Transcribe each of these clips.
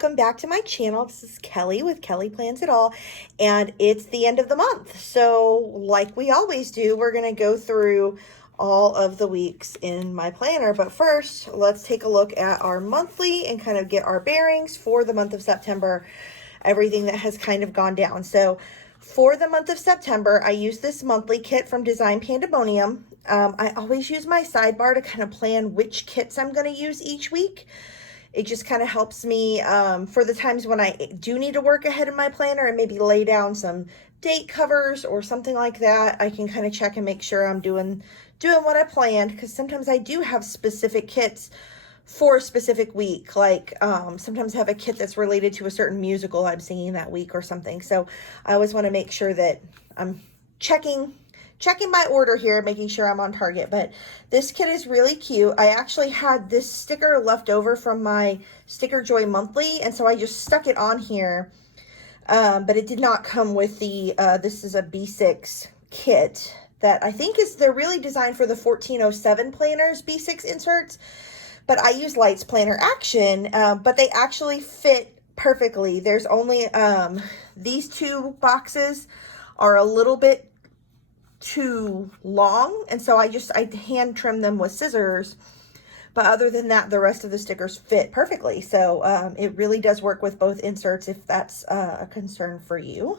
welcome back to my channel. This is Kelly with Kelly Plans It All, and it's the end of the month. So like we always do, we're going to go through all of the weeks in my planner. But first, let's take a look at our monthly and kind of get our bearings for the month of September, everything that has kind of gone down. So for the month of September, I use this monthly kit from Design Pandemonium. I always use my sidebar to kind of plan which kits I'm going to use each week. It just kind of helps me for the times when I do need to work ahead in my planner and maybe lay down some date covers or something like that. I can kind of check and make sure I'm doing what I planned, because sometimes I do have specific kits for a specific week. Like sometimes I have a kit that's related to a certain musical I'm singing that week or something. So I always want to make sure that I'm checking my order here, making sure I'm on target. But this kit is really cute. I actually had this sticker left over from my Sticker Joy monthly, and so I just stuck it on here. But it did not come with the, this is a B6 kit that I think they're really designed for the 1407 planners, B6 inserts. But I use Lights Planner Action, but they actually fit perfectly. There's only, these two boxes are a little bit too long, and so I hand trim them with scissors, but other than that, the rest of the stickers fit perfectly. So it really does work with both inserts if that's a concern for you.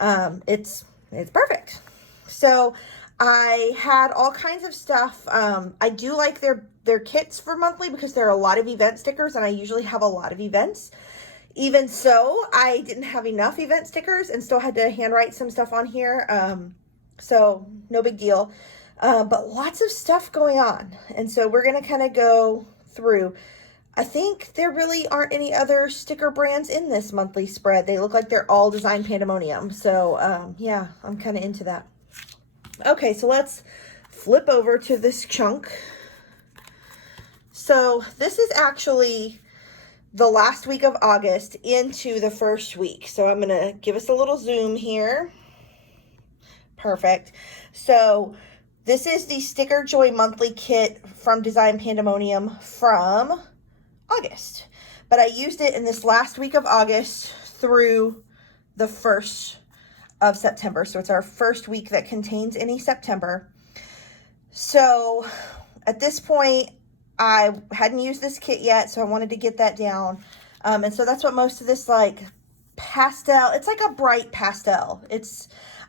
It's perfect. So I had all kinds of stuff. I do like their kits for monthly because there are a lot of event stickers, and I usually have a lot of events. Even so, I didn't have enough event stickers and still had to handwrite some stuff on here. So no big deal, but lots of stuff going on. And so we're going to kind of go through. I think there really aren't any other sticker brands in this monthly spread. They look like they're all Design Pandemonium. So yeah, I'm kind of into that. Okay, so let's flip over to this chunk. So this is actually the last week of August into the first week. So I'm going to give us a little zoom here. Perfect. So this is the Sticker Joy monthly kit from Design Pandemonium from August, but I used it in this last week of August through the 1st of September. So it's our first week that contains any September. So at this point, I hadn't used this kit yet, so I wanted to get that down. And so that's what most of this like pastel, it's like a bright pastel.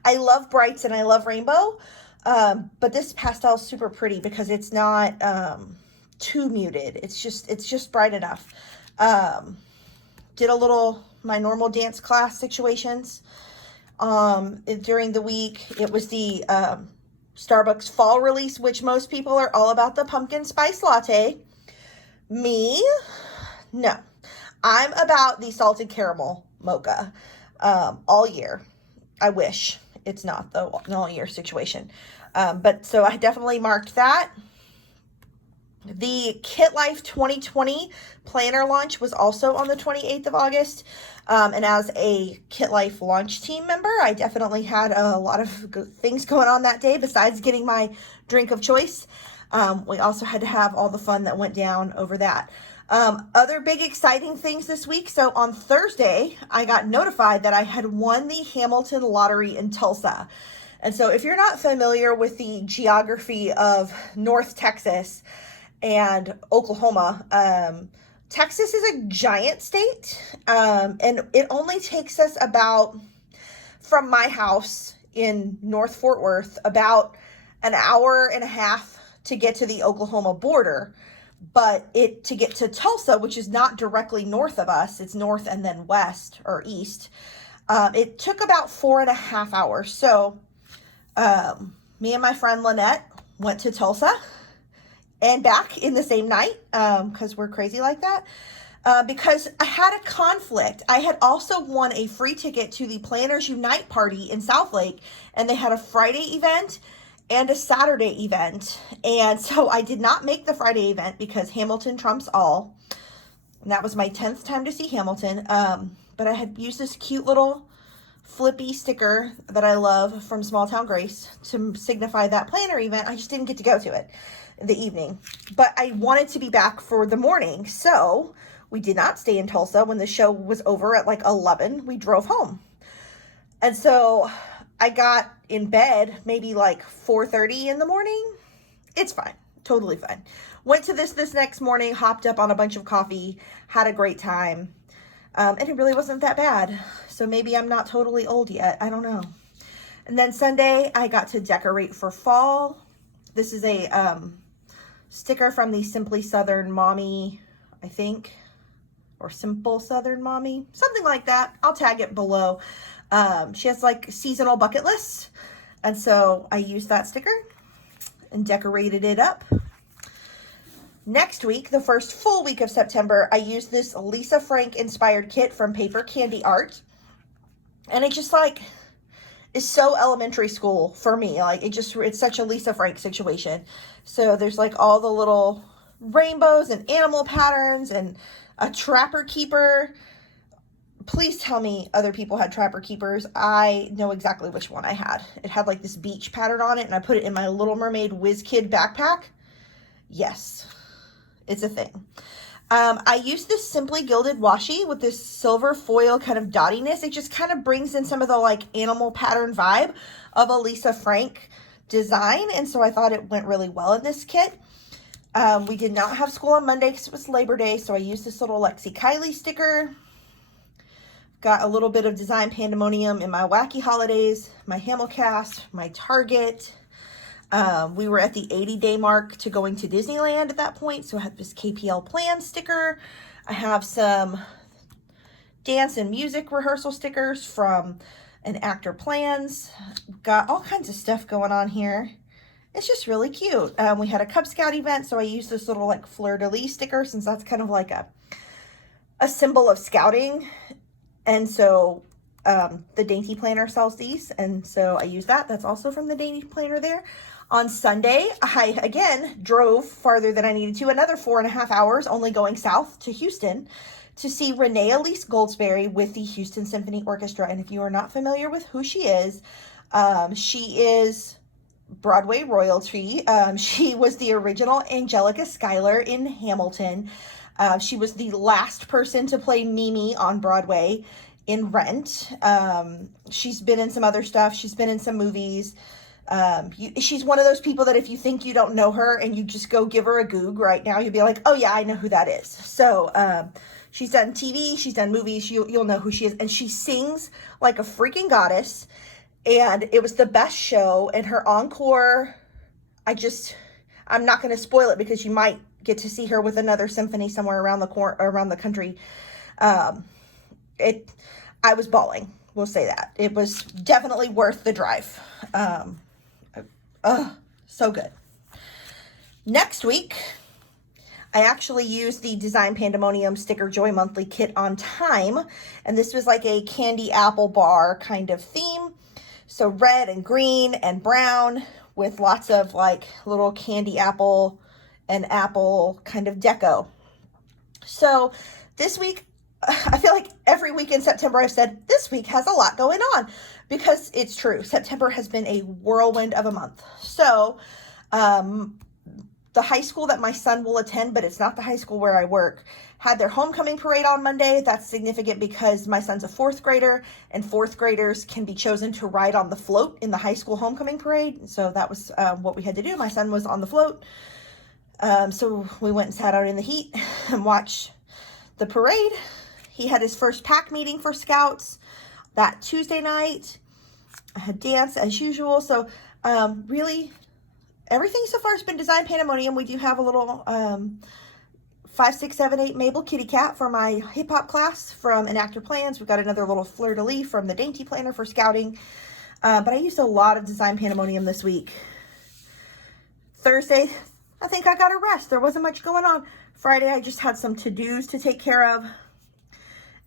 I love brights and I love rainbow, but this pastel is super pretty because it's not too muted. It's just bright enough. Did a little my normal dance class situations during the week. It was the Starbucks fall release, which most people are all about the pumpkin spice latte. Me, no. I'm about the salted caramel mocha all year. I wish. It's not the all year situation. But so I definitely marked that. The KITLIFE 2020 planner launch was also on the 28th of August. And as a KITLIFE launch team member, I definitely had a lot of good things going on that day besides getting my drink of choice. We also had to have all the fun that went down over that. Other big exciting things this week. So on Thursday, I got notified that I had won the Hamilton lottery in Tulsa. And so if you're not familiar with the geography of North Texas and Oklahoma, Texas is a giant state. And it only takes us about, from my house in North Fort Worth, about an hour and a half to get to the Oklahoma border. But to get to Tulsa, which is not directly north of us, it's north and then west or east, it took about 4.5 hours. So me and my friend Lynette went to Tulsa and back in the same night, because we're crazy like that, because I had a conflict. I had also won a free ticket to the Planners Unite party in Southlake, and they had a Friday event and a Saturday event. And so I did not make the Friday event because Hamilton trumps all. And that was my 10th time to see Hamilton. But I had used this cute little flippy sticker that I love from Small Town Grace to signify that planner event. I just didn't get to go to it in the evening. But I wanted to be back for the morning. So We did not stay in Tulsa. When the show was over at like 11, we drove home. And so I got in bed maybe like 4:30 in the morning. It's fine. Totally fine. Went to this next morning, hopped up on a bunch of coffee, had a great time. And it really wasn't that bad. So maybe I'm not totally old yet. I don't know. And then Sunday, I got to decorate for fall. This is a sticker from the Simply Southern Mommy, I think, or Simple Southern Mommy, something like that. I'll tag it below. She has like seasonal bucket lists. And so I used that sticker and decorated it up. Next week, the first full week of September, I used this Lisa Frank inspired kit from Paper Candy Art. And it just like is so elementary school for me. Like it's such a Lisa Frank situation. So there's like all the little rainbows and animal patterns and a trapper keeper. Please tell me other people had trapper keepers. I know exactly which one I had. It had like this beach pattern on it, and I put it in my Little Mermaid Whiz Kid backpack. Yes, it's a thing. I used this Simply Gilded washi with this silver foil kind of dottiness. It just kind of brings in some of the like animal pattern vibe of a Lisa Frank design, and so I thought it went really well in this kit. We did not have school on Monday because it was Labor Day, so I used this little Lexi Kylie sticker. Got a little bit of design pandemonium in my Wacky Holidays, my Hamilcast, my Target. We were at the 80-day mark to going to Disneyland at that point, so I had this KPL plan sticker. I have some dance and music rehearsal stickers from an Actor Plans. Got all kinds of stuff going on here. It's just really cute. We had a Cub Scout event, so I used this little like fleur-de-lis sticker since that's kind of like a symbol of scouting. And so the Dainty Planner sells these, and so I use that. That's also from the Dainty Planner there. On Sunday, I, again, drove farther than I needed to, another 4.5 hours, only going south to Houston, to see Renee Elise Goldsberry with the Houston Symphony Orchestra. And if you are not familiar with who she is Broadway royalty. She was the original Angelica Schuyler in Hamilton. She was the last person to play Mimi on Broadway in Rent. She's been in some other stuff. She's been in some movies. She's one of those people that if you think you don't know her and you just go give her a Goog right now, you'll be like, oh yeah, I know who that is. So she's done TV, she's done movies, you'll know who she is. And she sings like a freaking goddess. And it was the best show. And her encore, I'm not going to spoil it because you might get to see her with another symphony somewhere around the country. I was bawling. We'll say that. It was definitely worth the drive. So good. Next week, I actually used the Design Pandemonium Sticker Joy Monthly Kit on time. And this was like a candy apple bar kind of theme. So red and green and brown with lots of like little candy apple and apple kind of deco. So this week, I feel like every week in September I've said this week has a lot going on because it's true. September has been a whirlwind of a month. So the high school that my son will attend, but it's not the high school where I work, had their homecoming parade on Monday. That's significant because my son's a 4th grader and 4th graders can be chosen to ride on the float in the high school homecoming parade. So that was what we had to do. My son was on the float. So we went and sat out in the heat and watched the parade. He had his first pack meeting for Scouts that Tuesday night. I had dance as usual. So really everything so far has been Design Pandemonium. We do have a little 5, 6, 7, 8 Mabel kitty cat for my hip hop class from an Actor Plans. We've got another little fleur-de-lis from the Dainty Planner for scouting. But I used a lot of Design Pandemonium this week. Thursday, I think I got a rest. There wasn't much going on. Friday, I just had some to-dos to take care of.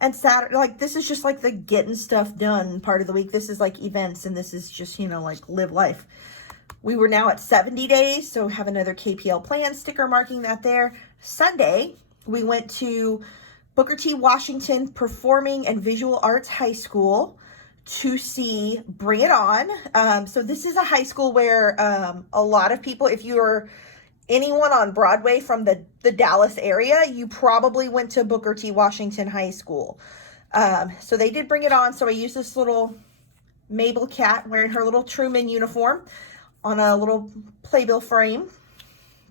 And Saturday, like, this is just like the getting stuff done part of the week. This is like events, and this is just, like live life. We were now at 70 days, so we have another KPL plan sticker marking that there. Sunday, we went to Booker T. Washington Performing and Visual Arts High School to see Bring It On. So this is a high school where a lot of people, if you're anyone on Broadway from the Dallas area, you probably went to Booker T. Washington High School. So they did bring it on. So I used this little Mabel cat wearing her little Truman uniform on a little playbill frame.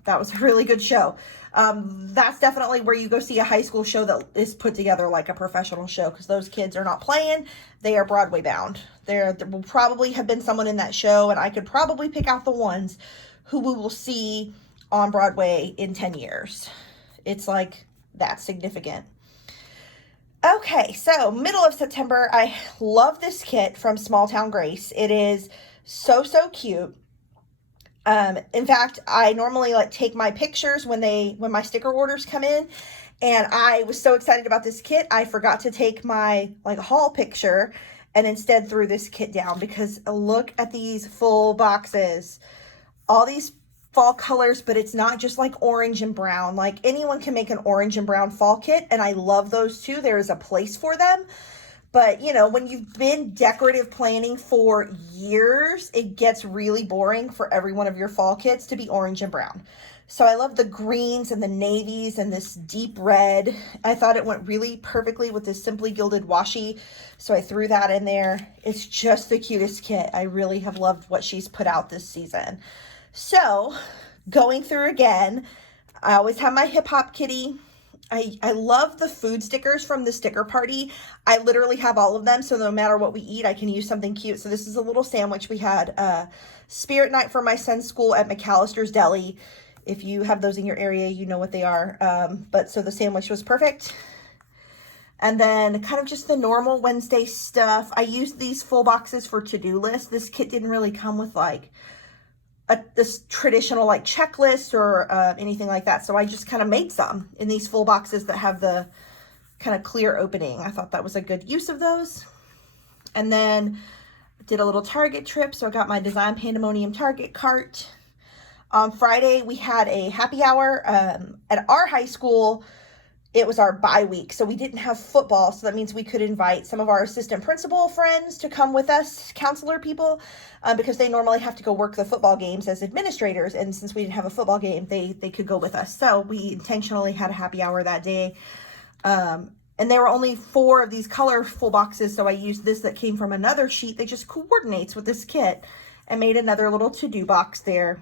That was a really good show. That's definitely where you go see a high school show that is put together like a professional show, because those kids are not playing. They are Broadway bound. There will probably have been someone in that show, and I could probably pick out the ones who we will see on Broadway in 10 years. It's like that significant. Okay, so middle of September, I love this kit from Small Town Grace. It is so cute. In fact, I normally like take my pictures when my sticker orders come in, and I was so excited about this kit, I forgot to take my like haul picture and instead threw this kit down, because look at these full boxes. All these fall colors, but it's not just like orange and brown. Like anyone can make an orange and brown fall kit, and I love those too. There is a place for them. But, you know, when you've been decorative planning for years, it gets really boring for every one of your fall kits to be orange and brown. So I love the greens and the navies and this deep red. I thought it went really perfectly with this Simply Gilded washi, so I threw that in there. It's just the cutest kit. I really have loved what she's put out this season. So going through again, I always have my hip hop kitty. I love the food stickers from the sticker party. I literally have all of them, so no matter what we eat, I can use something cute. So this is a little sandwich. We had spirit night for my son's school at McAllister's Deli. If you have those in your area, you know what they are. But so the sandwich was perfect. And then kind of just the normal Wednesday stuff. I used these full boxes for to-do lists. This kit didn't really come with like this traditional like checklist or anything like that. So I just kind of made some in these full boxes that have the kind of clear opening. I thought that was a good use of those. And then did a little Target trip. So I got my Design Pandemonium Target cart. On Friday, we had a happy hour at our high school. It was our bye week, so we didn't have football, so that means we could invite some of our assistant principal friends to come with us, counselor people, because they normally have to go work the football games as administrators, and since we didn't have a football game, they could go with us. So we intentionally had a happy hour that day, and there were only 4 of these colorful boxes, so I used this that came from another sheet that just coordinates with this kit, and made another little to-do box there.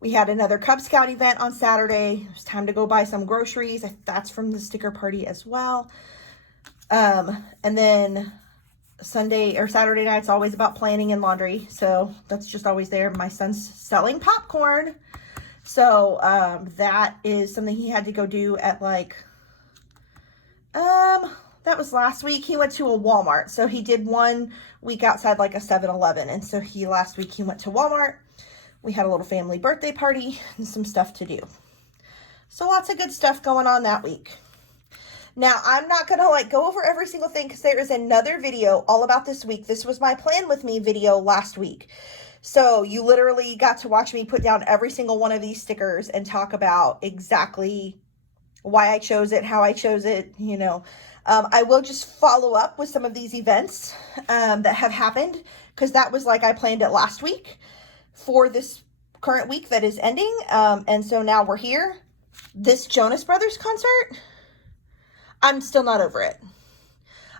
We had another Cub Scout event on Saturday. It was time to go buy some groceries. That's from the sticker party as well. And then Sunday or Saturday night's always about planning and laundry. So that's just always there. My son's selling popcorn. So that is something he had to go do at like, that was last week. He went to a Walmart. So he did 1 week outside like a 7-Eleven. And so last week he went to Walmart. We had a little family birthday party and some stuff to do. So lots of good stuff going on that week. Now, I'm not going to like go over every single thing because there is another video all about this week. This was my plan with me video last week. So you literally got to watch me put down every single one of these stickers and talk about exactly why I chose it, how I chose it, you know. I will just follow up with some of these events that have happened, because that was like I planned it last week for this current week that is ending. And so now we're here. This Jonas Brothers concert, I'm still not over it.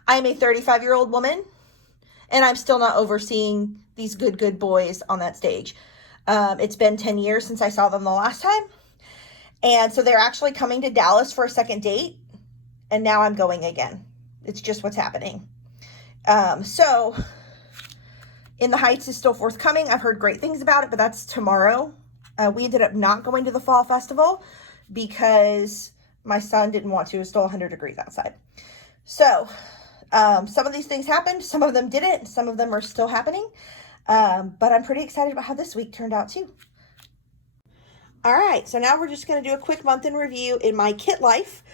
I am a 35-year-old woman, and I'm still not over seeing these good boys on that stage. It's been 10 years since I saw them the last time. And so they're actually coming to Dallas for a second date. And now I'm going again. It's just what's happening. So In the Heights is still forthcoming. I've heard great things about it, but that's tomorrow. We ended up not going to the fall festival because my son didn't want to. It's still 100 degrees outside. So some of these things happened. Some of them didn't. Some of them are still happening. But I'm pretty excited about how this week turned out too. All right, so now we're just going to do a quick month in review in my KITLIFE.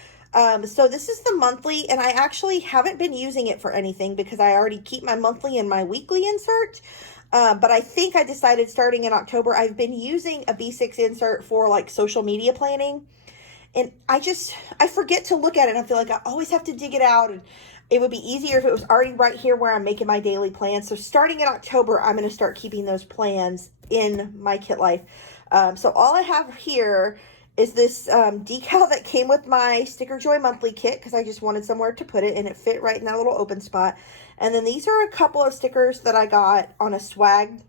So this is the monthly, and I actually haven't been using it for anything because I already keep my monthly and my weekly insert. But I think I decided starting in October, I've been using a B6 insert for like social media planning. And I forget to look at it. I feel like I always have to dig it out. And it would be easier if it was already right here where I'm making my daily plans. So starting in October, I'm going to start keeping those plans in my KITLIFE. So all I have here is this decal that came with my Sticker Joy monthly kit because I just wanted somewhere to put it, and it fit right in that little open spot. And then these are a couple of stickers that I got on a swag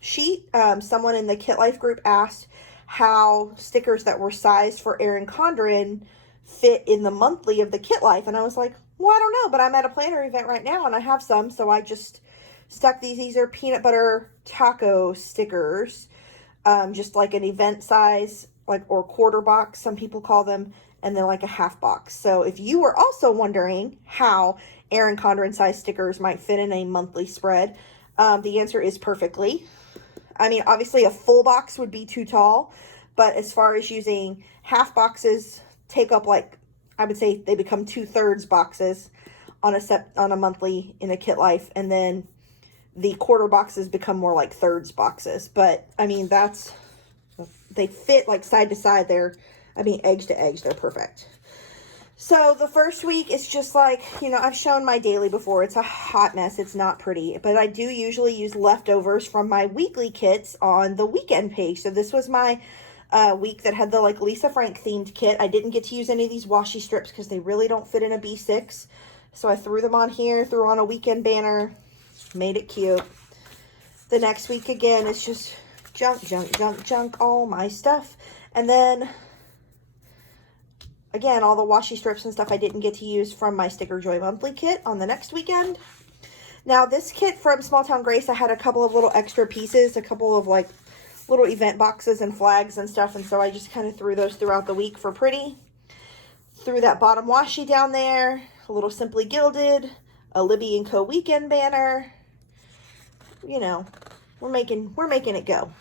sheet. Someone in the KITLIFE group asked how stickers that were sized for Erin Condren fit in the monthly of the KITLIFE, and I was like, well, I don't know, but I'm at a planner event right now and I have some, so I just stuck these. These are peanut butter taco stickers, just like an event size, like, or quarter box, some people call them, and then like a half box. So if you were also wondering how Erin Condren size stickers might fit in a monthly spread, the answer is perfectly. I mean, obviously a full box would be too tall, but as far as using half boxes, take up, like, I would say they become 2/3 boxes on a monthly in a KITLIFE, and then the quarter boxes become more like thirds boxes. But I mean, they fit like side to side. I mean, edge to edge, they're perfect. So the first week is just like, you know, I've shown my daily before. It's a hot mess. It's not pretty, but I do usually use leftovers from my weekly kits on the weekend page. So this was my week that had the like Lisa Frank themed kit. I didn't get to use any of these washi strips because they really don't fit in a B6. So I threw them on here, threw on a weekend banner, made it cute. The next week again, it's just junk, all my stuff. And then again, all the washi strips and stuff I didn't get to use from my Sticker Joy monthly kit on the next weekend. Now this kit from Small Town Grace, I had a couple of little extra pieces, a couple of like little event boxes and flags and stuff, and so I just kind of threw those throughout the week for pretty. Threw that bottom washi down there, a little Simply Gilded, a Libby & Co. weekend banner. You know, we're making it go.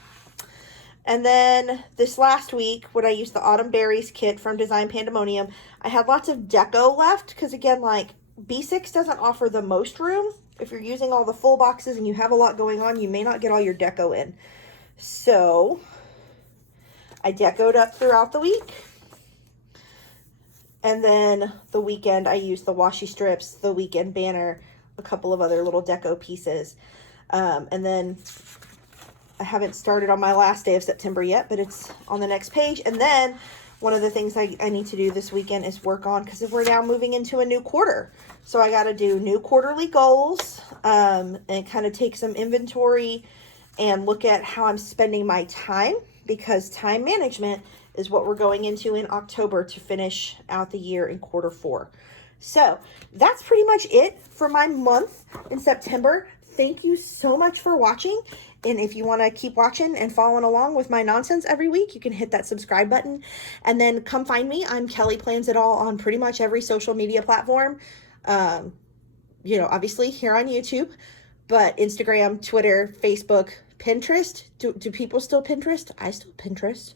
And then this last week, when I used the Autumn Berries kit from Design Pandemonium, I had lots of deco left because, again, like, B6 doesn't offer the most room. If you're using all the full boxes and you have a lot going on, you may not get all your deco in. So I decoed up throughout the week. And then the weekend, I used the washi strips, the weekend banner, a couple of other little deco pieces. And then I haven't started on my last day of September yet, but it's on the next page. And then one of the things I need to do this weekend is work on, because we're now moving into a new quarter. So I got to do new quarterly goals, and kind of take some inventory and look at how I'm spending my time, because time management is what we're going into in October to finish out the year in quarter 4. So that's pretty much it for my month in September. Thank you so much for watching. And if you want to keep watching and following along with my nonsense every week, you can hit that subscribe button. And then come find me. I'm Kelly Plans It All on pretty much every social media platform. You know, obviously here on YouTube, but Instagram, Twitter, Facebook, Pinterest. Do people still Pinterest? I still Pinterest.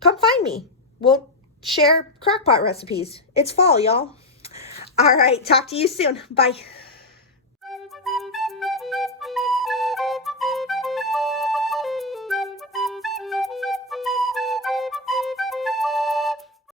Come find me. We'll share crockpot recipes. It's fall, y'all. All right. Talk to you soon. Bye.